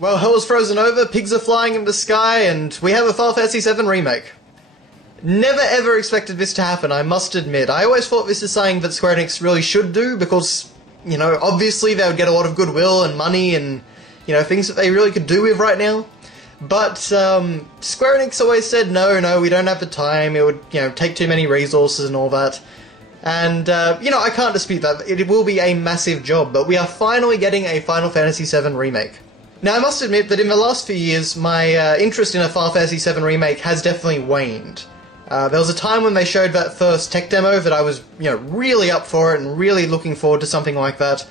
Well, hell is frozen over, pigs are flying in the sky, and we have a Final Fantasy VII Remake. Never ever expected this to happen, I must admit. I always thought this is something that Square Enix really should do, because, you know, obviously they would get a lot of goodwill and money and, you know, things that they really could do with right now. But, Square Enix always said, no, we don't have the time, it would, you know, take too many resources and all that. And, you know, I can't dispute that. It will be a massive job, but we are finally getting a Final Fantasy VII Remake. Now, I must admit that in the last few years, my interest in a Final Fantasy VII Remake has definitely waned. There was a time when they showed that first tech demo that I was, you know, really up for it and really looking forward to something like that.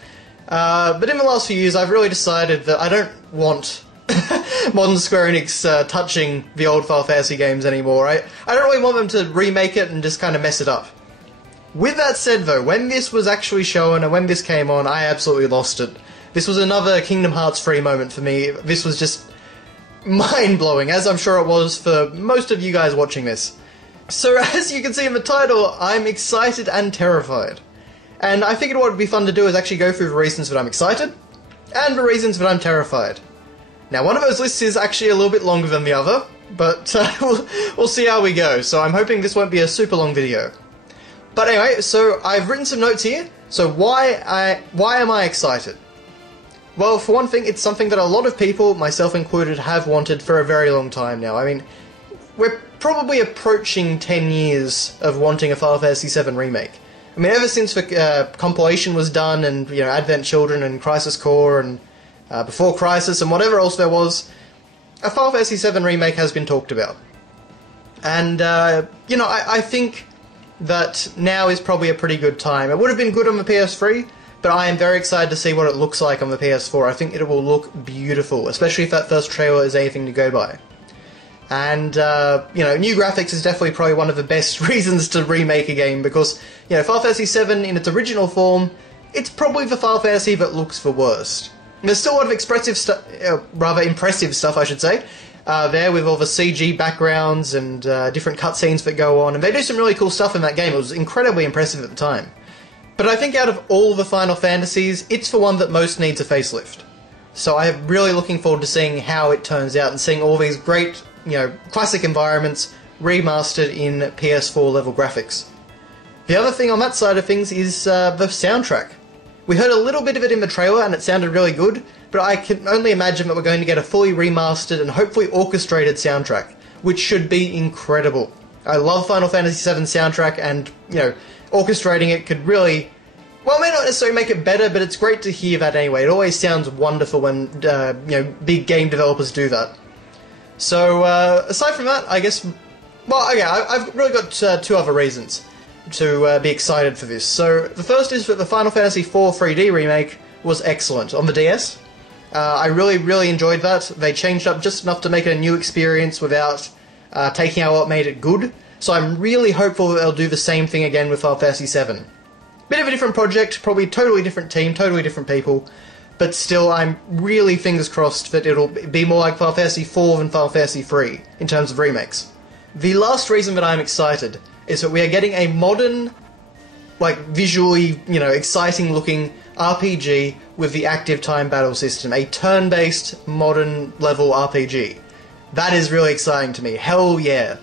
But in the last few years, I've really decided that I don't want modern Square Enix touching the old Final Fantasy games anymore. I don't really want them to remake it and just kind of mess it up. With that said, though, when this was actually shown and when this came on, I absolutely lost it. This was another Kingdom Hearts 3 moment for me. This was just mind-blowing, as I'm sure it was for most of you guys watching this. So, as you can see in the title, I'm excited and terrified. And I figured what would be fun to do is actually go through the reasons that I'm excited, and the reasons that I'm terrified. Now, one of those lists is actually a little bit longer than the other, but we'll see how we go, so I'm hoping this won't be a super long video. But anyway, so I've written some notes here, so why am I excited? Well, for one thing, it's something that a lot of people, myself included, have wanted for a very long time now. I mean, we're probably approaching 10 years of wanting a Final Fantasy VII Remake. I mean, ever since the compilation was done, and, you know, Advent Children and Crisis Core, and Before Crisis, and whatever else there was, a Final Fantasy VII Remake has been talked about. And, you know, I think that now is probably a pretty good time. It would have been good on the PS3, but I am very excited to see what it looks like on the PS4. I think it will look beautiful, especially if that first trailer is anything to go by. And, you know, new graphics is definitely probably one of the best reasons to remake a game, because, you know, Final Fantasy VII in its original form, it's probably the Final Fantasy that looks the worst. There's still a lot of impressive stuff, I should say, there with all the CG backgrounds and different cutscenes that go on, and they do some really cool stuff in that game. It was incredibly impressive at the time. But I think out of all the Final Fantasies, it's the one that most needs a facelift. So I'm really looking forward to seeing how it turns out and seeing all these great, you know, classic environments remastered in PS4 level graphics. The other thing on that side of things is the soundtrack. We heard a little bit of it in the trailer and it sounded really good, but I can only imagine that we're going to get a fully remastered and hopefully orchestrated soundtrack, which should be incredible. I love Final Fantasy VII soundtrack, and, you know, orchestrating it could really, well, it may not necessarily make it better, but it's great to hear that anyway. It always sounds wonderful when, you know, big game developers do that. So, aside from that, I guess, well, okay, I've really got two other reasons to be excited for this. So, the first is that the Final Fantasy IV 3D remake was excellent on the DS. I really enjoyed that. They changed up just enough to make it a new experience without taking out what made it good. So I'm really hopeful that they'll do the same thing again with Final Fantasy VII. Bit of a different project, probably totally different team, totally different people, but still I'm really fingers crossed that it'll be more like Final Fantasy IV than Final Fantasy III in terms of remakes. The last reason that I'm excited is that we are getting a modern, like, visually, you know, exciting looking RPG with the active time battle system, a turn-based modern level RPG. That is really exciting to me. Hell yeah.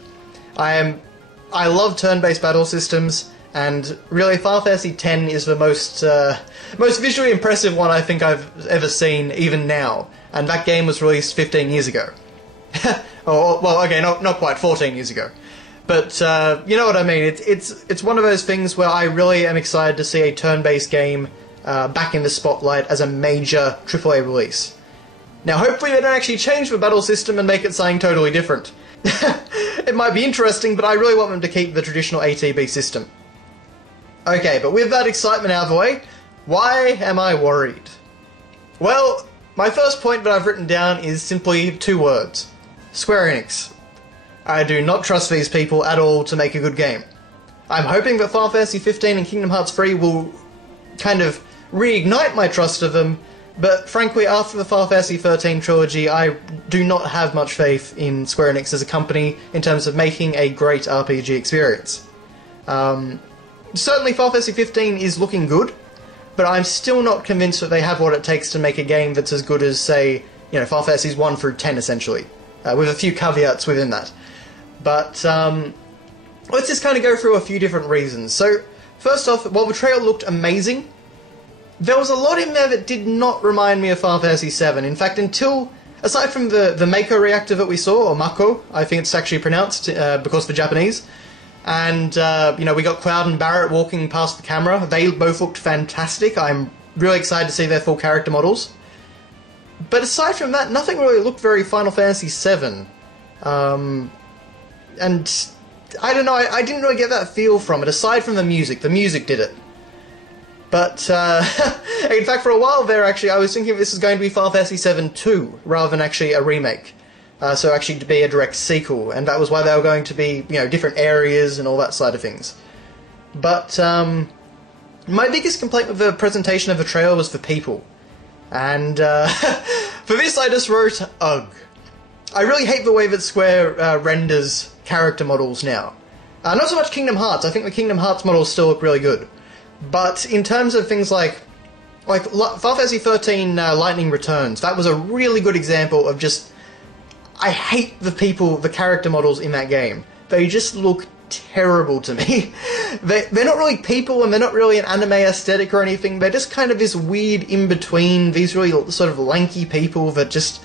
I love turn-based battle systems, and really Final Fantasy X is the most visually impressive one I think I've ever seen, even now. And that game was released 15 years ago. Oh, well, okay, not quite 14 years ago. But, you know what I mean, it's one of those things where I really am excited to see a turn-based game back in the spotlight as a major AAA release. Now, hopefully they don't actually change the battle system and make it something totally different. It might be interesting, but I really want them to keep the traditional ATB system. Okay, but with that excitement out of the way, why am I worried? Well, my first point that I've written down is simply two words. Square Enix. I do not trust these people at all to make a good game. I'm hoping that Final Fantasy XV and Kingdom Hearts 3 will kind of reignite my trust of them, but frankly, after the Final Fantasy XIII trilogy, I do not have much faith in Square Enix as a company in terms of making a great RPG experience. Certainly Final Fantasy XV is looking good, but I'm still not convinced that they have what it takes to make a game that's as good as, say, Final Fantasies 1 through 10 essentially, with a few caveats within that. But let's just kind of go through a few different reasons. So, first off, while the trailer looked amazing, there was a lot in there that did not remind me of Final Fantasy VII. In fact, aside from the Mako reactor that we saw, or Mako, I think it's actually pronounced, because for Japanese, and, we got Cloud and Barrett walking past the camera. They both looked fantastic. I'm really excited to see their full character models. But aside from that, nothing really looked very Final Fantasy VII. And I don't know, I didn't really get that feel from it, aside from the music. The music did it. But, in fact, for a while there, actually, I was thinking this is going to be Final Fantasy VII 2, rather than actually a remake. So actually to be a direct sequel, and that was why they were going to be, different areas and all that side of things. But, my biggest complaint with the presentation of the trailer was for people. And, for this I just wrote, ugh. I really hate the way that Square renders character models now. Not so much Kingdom Hearts. I think the Kingdom Hearts models still look really good. But in terms of things like Final Fantasy XIII Lightning Returns, that was a really good example of just... I hate the character models in that game. They just look terrible to me. They're not really people, and they're not really an anime aesthetic or anything. They're just kind of this weird in-between, these really sort of lanky people that just...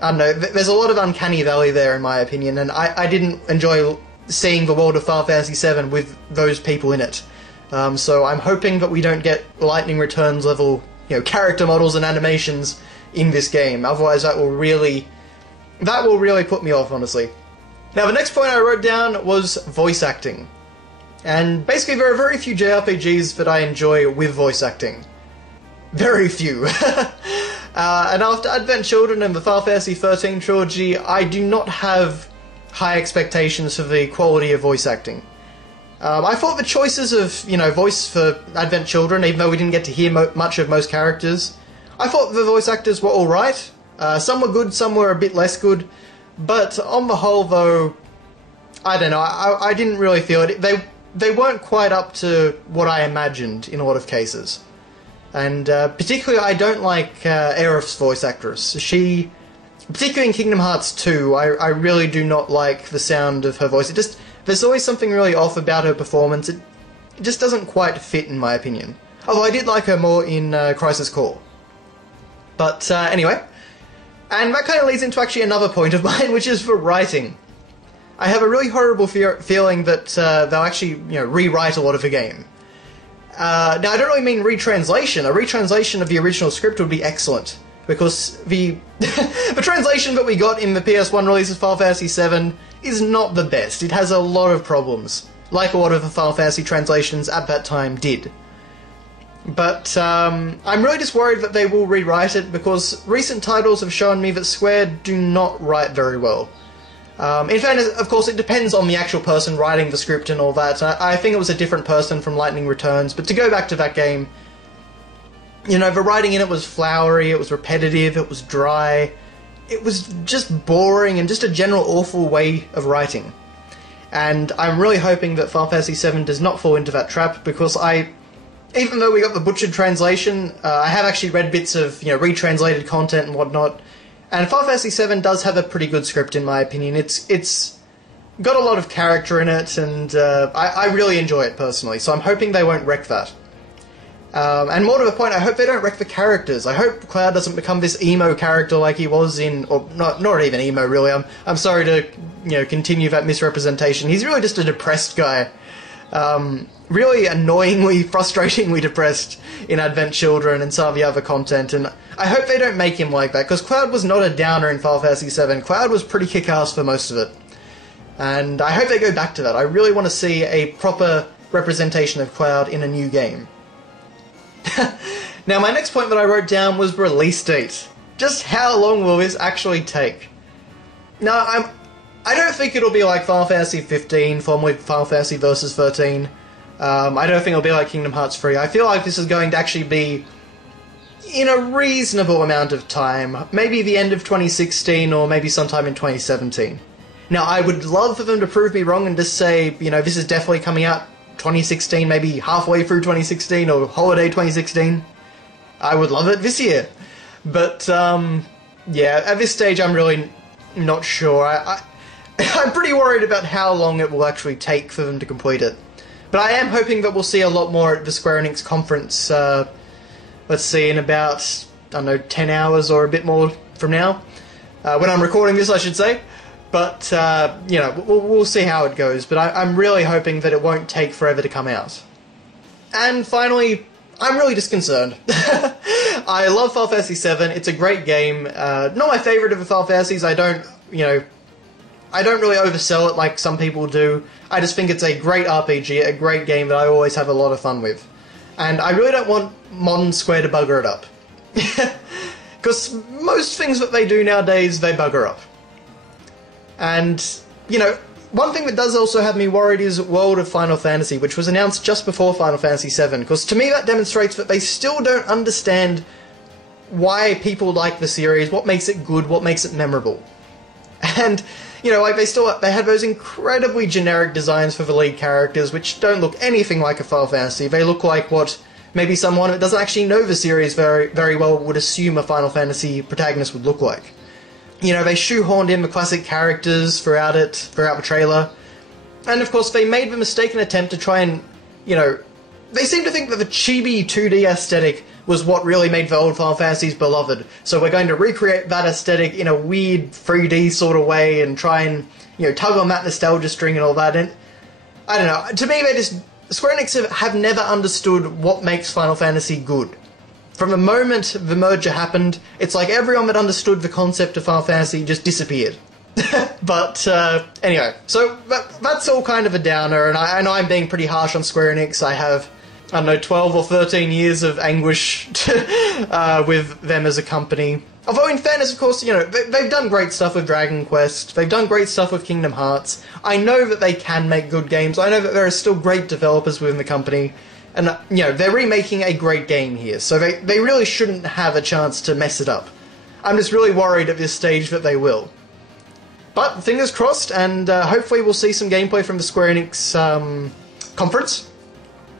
I don't know, there's a lot of uncanny valley there, in my opinion, and I didn't enjoy seeing the world of Final Fantasy VII with those people in it. So I'm hoping that we don't get Lightning Returns level, character models and animations in this game. Otherwise, that will really put me off, honestly. Now, the next point I wrote down was voice acting. And basically, there are very few JRPGs that I enjoy with voice acting. Very few. And after Advent Children and the Final Fantasy XIII trilogy, I do not have high expectations for the quality of voice acting. I thought the choices of, voice for Advent Children, even though we didn't get to hear much of most characters, I thought the voice actors were alright. Some were good, some were a bit less good, but on the whole, though, I don't know, I didn't really feel it. They weren't quite up to what I imagined in a lot of cases. And particularly, I don't like Aerith's voice actress. She, particularly in Kingdom Hearts 2, I really do not like the sound of her voice. There's always something really off about her performance. It just doesn't quite fit, in my opinion. Although I did like her more in Crisis Core. But anyway, and that kind of leads into actually another point of mine, which is for writing. I have a really horrible feeling that they'll actually, rewrite a lot of the game. Now, I don't really mean retranslation. A retranslation of the original script would be excellent, because the the translation that we got in the PS1 release of Final Fantasy VII is not the best. It has a lot of problems, like a lot of the Final Fantasy translations at that time did. But I'm really just worried that they will rewrite it, because recent titles have shown me that Square do not write very well. In fairness, of course, it depends on the actual person writing the script and all that. I think it was a different person from Lightning Returns, but to go back to that game, the writing in it was flowery, it was repetitive, it was dry, it was just boring and just a general awful way of writing. And I'm really hoping that Final Fantasy VII does not fall into that trap, because even though we got the butchered translation, I have actually read bits of, retranslated content and whatnot, and Final Fantasy VII does have a pretty good script, in my opinion. It's got a lot of character in it, and I really enjoy it, personally, so I'm hoping they won't wreck that. And more to the point, I hope they don't wreck the characters. I hope Cloud doesn't become this emo character like he was in... or not even emo, really. I'm sorry to, continue that misrepresentation. He's really just a depressed guy. Really annoyingly, frustratingly depressed in Advent Children and some of the other content, and I hope they don't make him like that, because Cloud was not a downer in Final Fantasy VII. Cloud was pretty kick-ass for most of it. And I hope they go back to that. I really want to see a proper representation of Cloud in a new game. Now, my next point that I wrote down was release date. Just how long will this actually take? Now, I don't think it'll be like Final Fantasy 15, formerly Final Fantasy Versus 13. I don't think it'll be like Kingdom Hearts 3. I feel like this is going to actually be in a reasonable amount of time. Maybe the end of 2016, or maybe sometime in 2017. Now, I would love for them to prove me wrong and just say, this is definitely coming out 2016, maybe halfway through 2016, or holiday 2016. I would love it this year. But, Yeah, at this stage I'm really not sure. I'm pretty worried about how long it will actually take for them to complete it. But I am hoping that we'll see a lot more at the Square Enix conference, let's see, in about, I don't know, 10 hours or a bit more from now. When I'm recording this, I should say. But, you know, we'll see how it goes. But I'm really hoping that it won't take forever to come out. And finally, I'm really just concerned. I love Final Fantasy VII. It's a great game. Not my favourite of the Final Fantasies. I don't really oversell it like some people do. I just think it's a great RPG, a great game that I always have a lot of fun with. And I really don't want modern Square to bugger it up. Because most things that they do nowadays, they bugger up. And, you know, one thing that does also have me worried is World of Final Fantasy, which was announced just before Final Fantasy VII, because to me that demonstrates that they still don't understand why people like the series, what makes it good, what makes it memorable. And, you know, like they had those incredibly generic designs for the lead characters, which don't look anything like a Final Fantasy. They look like what maybe someone that doesn't actually know the series very, very well would assume a Final Fantasy protagonist would look like. You know, they shoehorned in the classic characters throughout the trailer. And of course, they made the mistaken attempt to try and, you know, they seem to think that the chibi 2D aesthetic was what really made the old Final Fantasies beloved. So we're going to recreate that aesthetic in a weird 3D sort of way and try and, you know, tug on that nostalgia string and all that. And I don't know, to me, Square Enix have never understood what makes Final Fantasy good. From the moment the merger happened, it's like everyone that understood the concept of Final Fantasy just disappeared. But, anyway, so that's all kind of a downer, and I know I'm being pretty harsh on Square Enix. I have, I don't know, 12 or 13 years of anguish with them as a company. Although, in fairness, of course, you know, they've done great stuff with Dragon Quest, they've done great stuff with Kingdom Hearts. I know that they can make good games, I know that there are still great developers within the company. And, you know, they're remaking a great game here, so they really shouldn't have a chance to mess it up. I'm just really worried at this stage that they will. But, fingers crossed, and hopefully we'll see some gameplay from the Square Enix conference.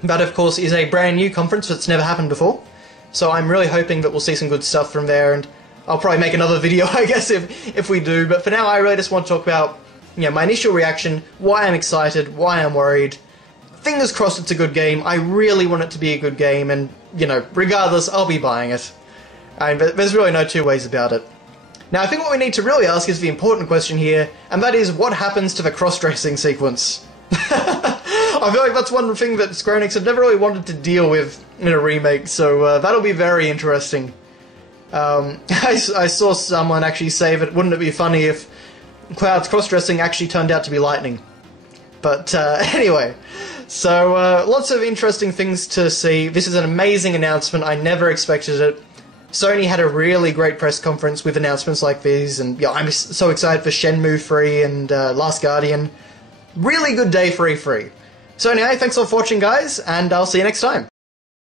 That, of course, is a brand new conference that's never happened before. So I'm really hoping that we'll see some good stuff from there, and I'll probably make another video, I guess, if we do. But for now, I really just want to talk about, you know, my initial reaction, why I'm excited, why I'm worried. Fingers crossed it's a good game. I really want it to be a good game, and, you know, regardless, I'll be buying it. There's really no two ways about it. Now, I think what we need to really ask is the important question here, and that is, what happens to the cross-dressing sequence? I feel like that's one thing that Square Enix have never really wanted to deal with in a remake, so that'll be very interesting. I saw someone actually say that wouldn't it be funny if Cloud's cross-dressing actually turned out to be lightning. But anyway, so lots of interesting things to see. This is an amazing announcement. I never expected it. Sony had a really great press conference with announcements like these, and yeah, I'm so excited for Shenmue 3 and Last Guardian. Really good day for E3. So anyway, thanks all for watching, guys, and I'll see you next time.